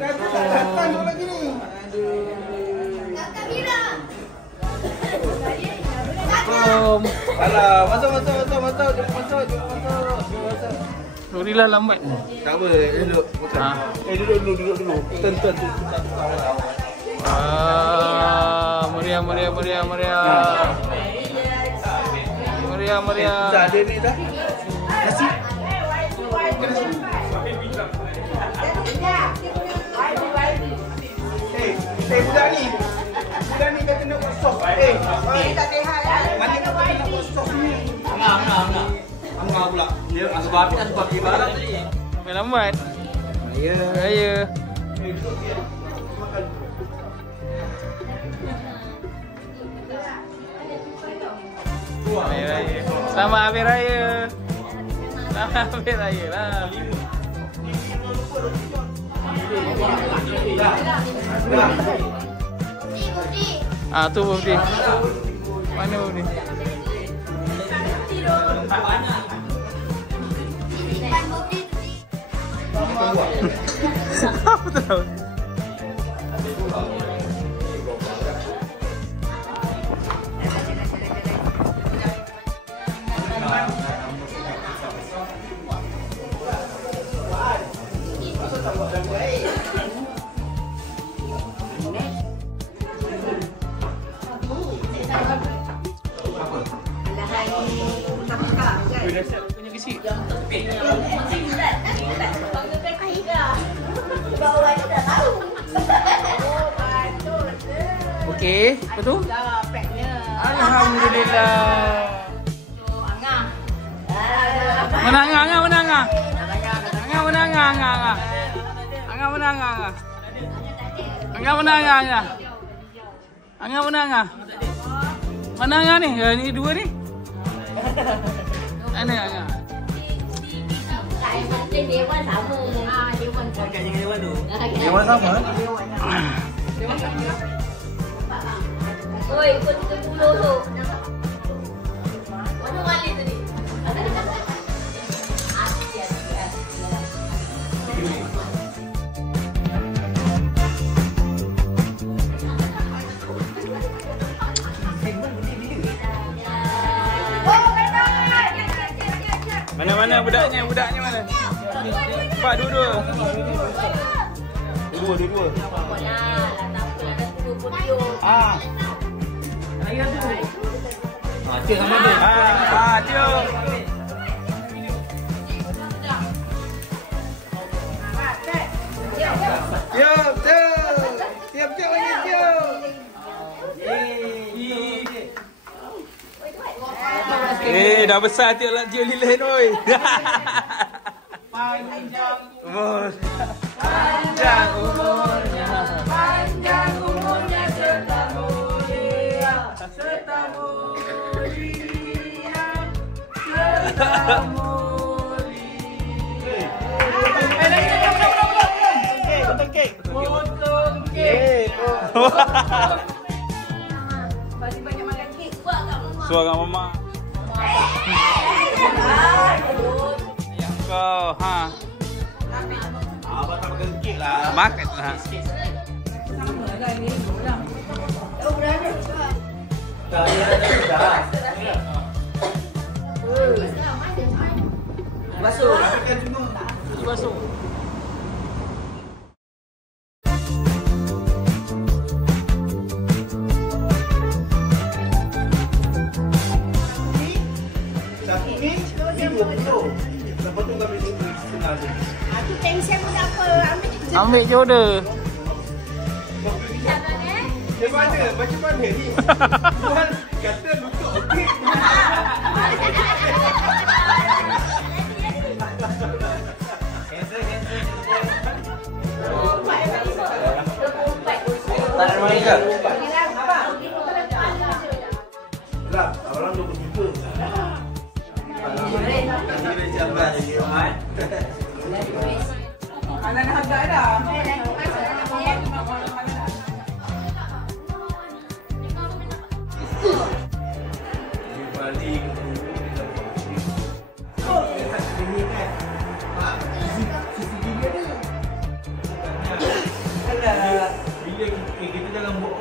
Datang tu lagi ni. Kakak Mira. Alah, masuk. Nurila lambat. Tak apa, duduk. Duduk. Tonton tu. Meriah. Dah ada ni dah. Nasi. Budak ni dah kena buat sos. Tak sihat lah. Mana kau kena buat sos ni? Angah pula. Dia sebab pergi barang tadi. Sampai lambat. Raya. Selamat Hari Raya. Selamat Hari Raya lah. Tu birthday. Mana birthday? Apa tahu? Okey, apa tu? Alhamdulillah. Menang. Mana ni? Ni dua ni. Mana Angah? Dewan sama. Dewan sama. Kat dengan Dewan tu. Dewan sama. Oi, ikut 10 tu. Mana wali tadi? Mana budaknya mana? Cepat dua. Dua. Cik sama dia. Tio. Tiap lagi Tio. Dah besar Tio lilin oi. Panjang umur. Panjang umurnya serta mulia. Potong kek. Masih banyak makan kek. Buat kat mama. Suara mama. Ayah kau, Abang tak makan kek lah. Makan lah. Oh, berada. Dah. Basuh. Basuh. Satu ni 50. Lepas tu kami setengah tu. Aku tension pun apa. Ambil je order. Macam mana ni? Tuan kata lutut okey. Tak ada main ke? Tak, orang 20 juta. Boleh jamban lagi, Mat. Ada harga dah. dah. Bila kita jangan buat